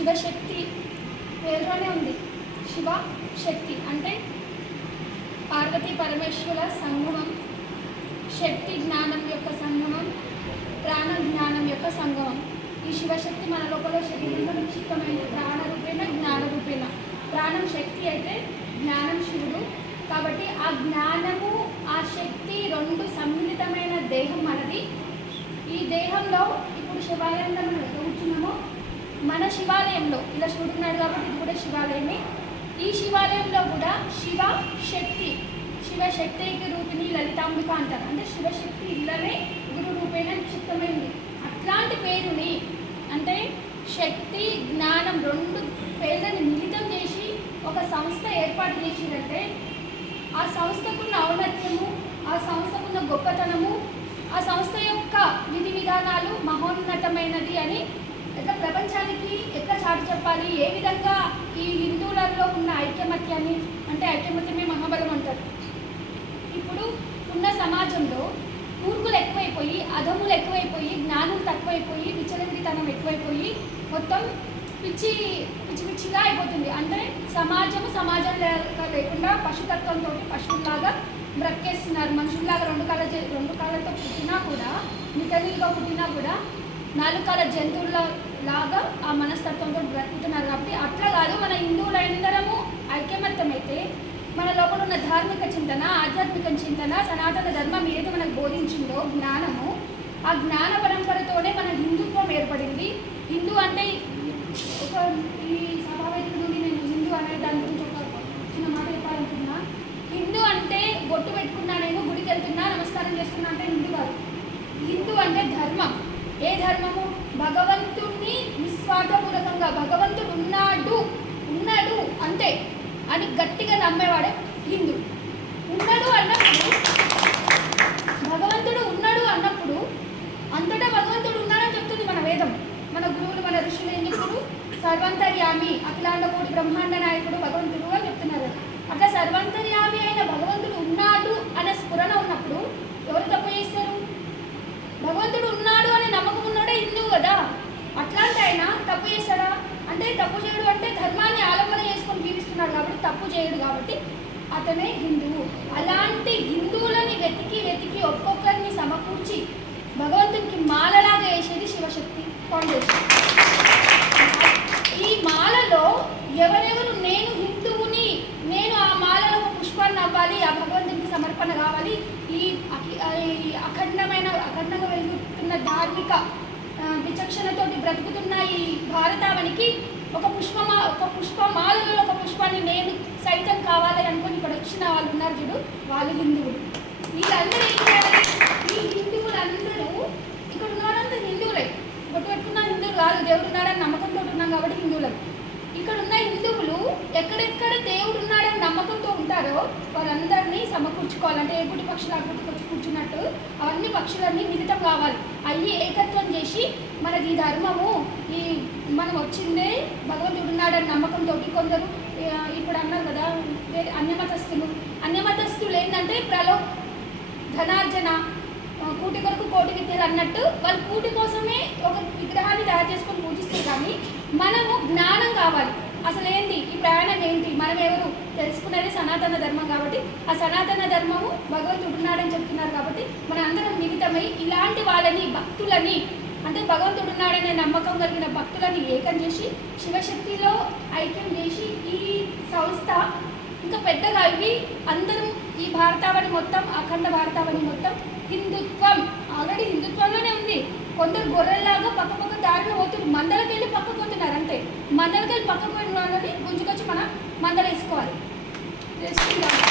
శివశక్తి పేరులోనే ఉంది. శివ శక్తి అంటే పార్వతీ పరమేశ్వర సంగమం శక్తి జ్ఞానం యొక్క సంగమం ప్రాణ జ్ఞానం యొక్క సంగమం. ఈ శివశక్తి మన లోపల శరీరంలో నిక్షిప్తమైన ప్రాణ జ్ఞానరూపేణ. జ్ఞాన ప్రాణం శక్తి అయితే జ్ఞానం శివుడు. కాబట్టి ఆ జ్ఞానము ఆ శక్తి రెండు సమ్మిళితమైన దేహం మనది. ఈ దేహంలో ఇప్పుడు శివాలయంలో మనం మన శివాలయంలో ఇలా చూడున్నాడు కాబట్టి ఇది కూడా శివాలయమే. ఈ శివాలయంలో కూడా శివ శక్తి శివశక్తికి రూపిణి లలితాంబిక అంటారు. అంటే శివశక్తి ఇళ్ళనే గురు రూపేణ నిక్షిప్తమైంది అట్లాంటి పేరుని అంటే శక్తి జ్ఞానం రెండు పేర్లను మిళితం చేసి ఒక సంస్థ ఏర్పాటు చేసిందంటే ఆ సంస్థకున్న ఔన్నత్యము ఆ సంస్థకున్న గొప్పతనము ఆ సంస్థ యొక్క విధి విధానాలు మహోన్నతమైనది అని ఎట్లా ప్రపంచానికి ఎట్లా చాటి చెప్పాలి? ఏ విధంగా ఈ హిందువులలో ఉన్న ఐక్యమత్యాన్ని అంటే ఐక్యమత్యమే మహాబలం అంటారు. ఇప్పుడు ఉన్న సమాజంలో కూర్పులు ఎక్కువైపోయి అధములు ఎక్కువైపోయి జ్ఞానులు తక్కువైపోయి విచలవిడితనం ఎక్కువైపోయి మొత్తం పిచ్చి పిచ్చి పిచ్చిగా అయిపోతుంది. అంటే సమాజము సమాజం లేకుండా పశుతత్వంతో పశువులాగా బ్రక్కేస్తున్నారు మనుషుల్లాగా రెండు కాళ్ళ రెండు కాళ్ళతో పుట్టినా కూడా మిటనీలుగా పుట్టినా కూడా నాలుకాల జంతువుల లాగా ఆ మనస్తత్వంతో బ్రతుకుతున్నారు కాబట్టి అట్లా కాదు మన హిందువులందరము ఐక్యమత్యమైతే మన లోపల ఉన్న ధార్మిక చింతన ఆధ్యాత్మిక చింతన సనాతన ధర్మం ఏది మనకు బోధించిందో జ్ఞానము ఆ జ్ఞాన పరంపరతోనే మన హిందుత్వం ఏర్పడింది. హిందూ అంటే ఒక ఈ సభావేదిక నుండి నేను హిందూ అనే దాని గురించి ఒక చిన్న మాట చెప్పాలనుకున్నా హిందూ అంటే బొట్టు పెట్టుకున్నా నేను గుడికి వెళ్తున్నా నమస్కారం చేస్తున్నా అంటే హిందూ కాదు. హిందూ అంటే ధర్మం. ఏ ధర్మము? భగవంతుణ్ణి నిస్వార్థపూర్వకంగా భగవంతుడు ఉన్నాడు ఉన్నాడు అంతే అని గట్టిగా నమ్మేవాడే హిందూ. ఉన్నాడు అన్నప్పుడు భగవంతుడు ఉన్నాడు అన్నప్పుడు అంతటా భగవంతుడు ఉన్నాడని చెప్తుంది మన వేదం. మన గురువులు మన ఋషులు ఏం సర్వంతర్యామి అఖిలాండకోటి బ్రహ్మాండ నాయకుడు భగవంతుడు అని చెప్తున్నారు. అట్లా సర్వంతరి అయిన భగవంతుడు ఉన్నాడు అనే స్ఫురణ ఉన్నప్పుడు ఎవరు తప్పు చేస్తారు భగవంతుడు ఉన్నాడు అనే నమ్మకం ఉన్నాడే హిందువు కదా అట్లాంటి ఆయన తప్పు చేస్తాడా అంటే తప్పు చేయడు అంటే ధర్మాన్ని ఆలంబన చేసుకొని జీవిస్తున్నాడు కాబట్టి తప్పు చేయడు కాబట్టి అతనే హిందువు. అలాంటి హిందువులని వెతికి వెతికి ఒక్కొక్కరిని సమకూర్చి భగవంతునికి మాలలాగా వేసేది శివశక్తి ఫౌండేషన్. ఈ మాలలో ఎవరెవరు నేను హిందువుని నేను ఆ మాలలో ఒక పుష్పాన్ని అవ్వాలి ఆ భగవంతునికి సమర్పణ కావాలి ఈ అఖి- ఈ అఖండమైన అఖండంగా వెలుగుతున్న ధార్మిక విచక్షణతోటి బ్రతుకుతున్న ఈ భారతావనికి ఒక పుష్పమా ఒక పుష్పమాలలో ఒక పుష్పాన్ని నేను సైతం కావాలి అనుకుని ఇక్కడ వచ్చిన వాళ్ళు ఉన్నారు చూడు వాళ్ళు హిందువులు. వీళ్ళందరూ ఏం చేయాలి? ఈ హిందువులందరూ ఇక్కడ ఉన్న హిందువులే. బొట్టు పెట్టుకున్న హిందువులు కాదు దేవుడు ఉన్నాడని నమ్మకంతో ఉన్నాం కాబట్టి హిందువులం. ఇక్కడ ఉన్న హిందువులు ఎక్కడెక్కడ దేవుడు ఉన్నాడని నమ్మకంతో ఉంటారో వారందరినీ సమకూర్చుకోవాలంటే ఏ గుడి పక్షులు ఆ గుడికి వచ్చి కూర్చున్నట్టు అన్ని పక్షులన్నీ మిళితం కావాలి. అయ్యి ఏకత్వం చేసి మనది ఈ ధర్మము ఈ మనం వచ్చిందే భగవంతుడు ఉన్నాడని నమ్మకంతో కొందరు ఇప్పుడు అన్నారు కదా వేరే అన్యమతస్థులు. అన్యమతస్థులు ఏంటంటే ప్రలో ధనార్జన కూటి కొరకు కోటి విద్యలు అన్నట్టు వాళ్ళు కూటి కోసమే ఒక విగ్రహాన్ని తయారు చేసుకొని పూజిస్తారు కానీ మనము జ్ఞానం కావాలి. అసలు ఏంటి ఈ ప్రయాణం ఏంటి? మనం ఎవరు తెలుసుకునేది సనాతన ధర్మం కాబట్టి ఆ సనాతన ధర్మము భగవంతుడు ఉన్నాడని చెప్తున్నారు కాబట్టి మన అందరం ఇలాంటి వాళ్ళని భక్తులని అంటే భగవంతుడు ఉన్నాడనే నమ్మకం కలిగిన భక్తులని ఏకం చేసి శివశక్తిలో ఐక్యం చేసి ఈ సంస్థ ఇంకా పెద్దగా ఇవి అందరం ఈ భారతావని మొత్తం అఖండ భారతావని మొత్తం హిందుత్వం ఆల్రెడీ హిందుత్వంలోనే ఉంది. కొందరు గొర్రెల్లాగా పక్క పక్క దారిలో పోతున్నారు మందలకెళ్ళి పక్కకు పోతున్నారు అంతే. మందలకెళ్ళి పక్కకు పోయిన వాళ్ళని గుంజుకొచ్చి మన మందలు వేసుకోవాలి వేసుకుందాం